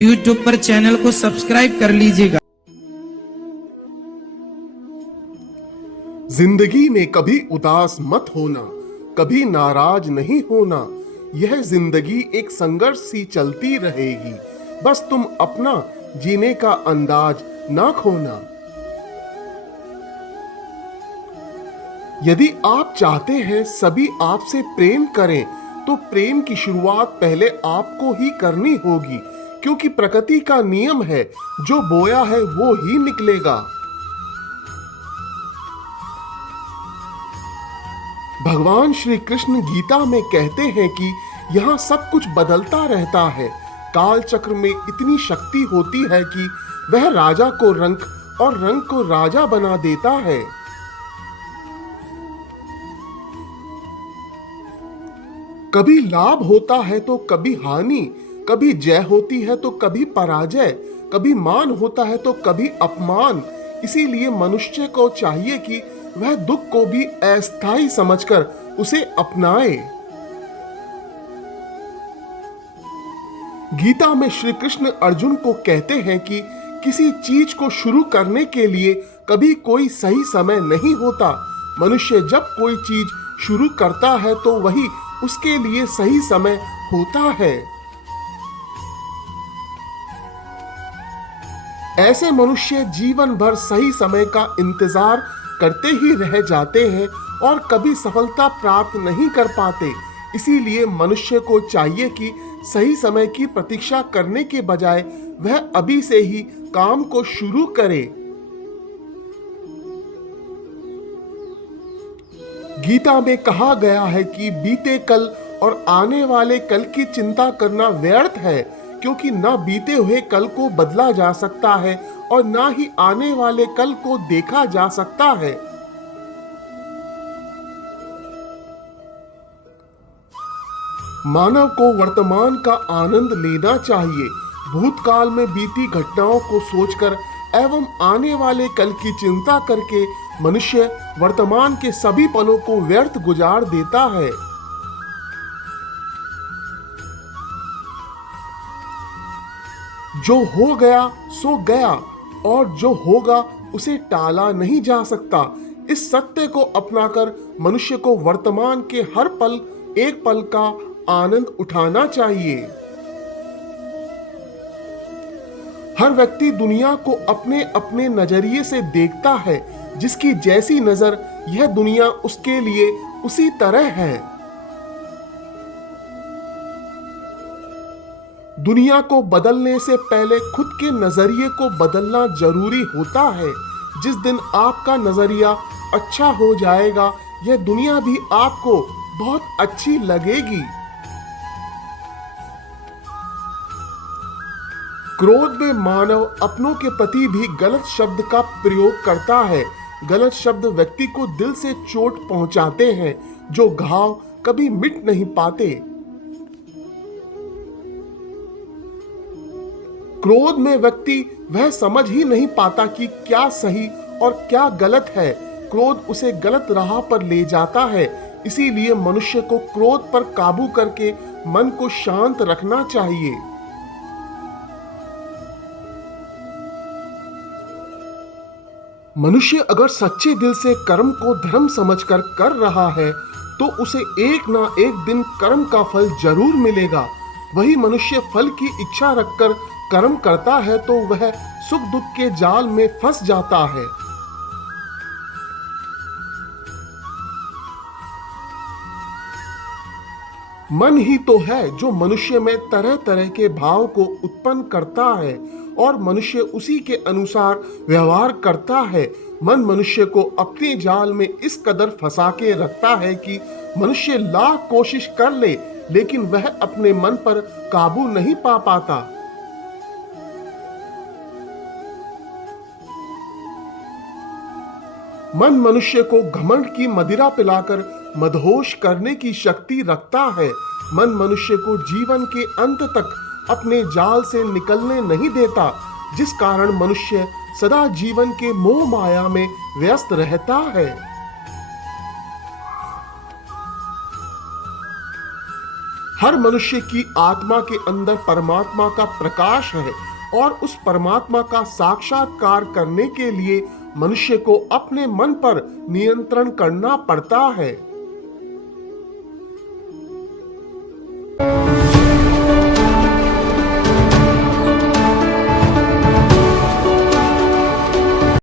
YouTube पर channel को subscribe कर लीजिएगा। जिंदगी में कभी उदास मत होना, कभी नाराज नहीं होना। यह जिंदगी एक संघर्ष सी चलती रहेगी, बस तुम अपना जीने का अंदाज ना खोना। यदि आप चाहते हैं सभी आपसे प्रेम करें, तो प्रेम की शुरुआत पहले आपको ही करनी होगी, क्योंकि प्रकृति का नियम है, जो बोया है वो ही निकलेगा। भगवान श्री कृष्ण गीता में कहते हैं कि यहाँ सब कुछ बदलता रहता है। काल चक्र में इतनी शक्ति होती है कि वह राजा को रंक और रंक को राजा बना देता है। कभी लाभ होता है तो कभी हानि, कभी जय होती है तो कभी पराजय, कभी मान होता है तो कभी अपमान। इसीलिए मनुष्य को चाहिए कि वह दुख को भी अस्थायी समझकर उसे अपनाए। गीता में श्री कृष्ण अर्जुन को कहते हैं कि किसी चीज को शुरू करने के लिए कभी कोई सही समय नहीं होता। मनुष्य जब कोई चीज शुरू करता है तो वही उसके लिए सही समय होता है। ऐसे मनुष्य जीवन भर सही समय का इंतजार करते ही रह जाते हैं और कभी सफलता प्राप्त नहीं कर पाते। इसीलिए मनुष्य को चाहिए कि सही समय की प्रतीक्षा करने के बजाय वह अभी से ही काम को शुरू करे। गीता में कहा गया है कि बीते कल और आने वाले कल की चिंता करना व्यर्थ है, क्योंकि न बीते हुए कल को बदला जा सकता है और ना ही आने वाले कल को देखा जा सकता है। मानव को वर्तमान का आनंद लेना चाहिए। भूतकाल में बीती घटनाओं को सोचकर एवं आने वाले कल की चिंता करके मनुष्य वर्तमान के सभी पलों को व्यर्थ गुजार देता है। जो हो गया सो गया, और जो होगा उसे टाला नहीं जा सकता। इस सत्य को अपनाकर मनुष्य को वर्तमान के हर पल एक पल का आनंद उठाना चाहिए। हर व्यक्ति दुनिया को अपने अपने नजरिए से देखता है। जिसकी जैसी नजर, यह दुनिया उसके लिए उसी तरह है। दुनिया को बदलने से पहले खुद के नजरिए को बदलना जरूरी होता है। जिस दिन आपका नजरिया अच्छा हो जाएगा, यह दुनिया भी आपको बहुत अच्छी लगेगी। क्रोध में मानव अपनों के प्रति भी गलत शब्द का प्रयोग करता है। गलत शब्द व्यक्ति को दिल से चोट पहुंचाते हैं, जो घाव कभी मिट नहीं पाते। क्रोध में व्यक्ति वह समझ ही नहीं पाता कि क्या सही और क्या गलत है। क्रोध उसे गलत राह पर ले जाता है। इसीलिए मनुष्य को क्रोध पर काबू करके मन को शांत रखना चाहिए। मनुष्य अगर सच्चे दिल से कर्म को धर्म समझकर कर रहा है, तो उसे एक ना एक दिन कर्म का फल जरूर मिलेगा। वही मनुष्य फल की इच्छा रखकर कर्म करता है तो वह सुख दुख के जाल में फंस जाता है। मन ही तो है जो मनुष्य में तरह तरह के भाव को उत्पन्न करता है और मनुष्य उसी के अनुसार व्यवहार करता है। मन मनुष्य को अपने जाल में इस कदर फंसा के रखता है कि मनुष्य लाख कोशिश कर ले, लेकिन वह अपने मन पर काबू नहीं पा पाता। मन मनुष्य को घमंड की मदिरा पिलाकर मदहोश करने की शक्ति रखता है। मन मनुष्य को जीवन के अंत तक अपने जाल से निकलने नहीं देता, जिस कारण मनुष्य सदा जीवन के मोह माया में व्यस्त रहता है। हर मनुष्य की आत्मा के अंदर परमात्मा का प्रकाश है और उस परमात्मा का साक्षात्कार करने के लिए मनुष्य को अपने मन पर नियंत्रण करना पड़ता है।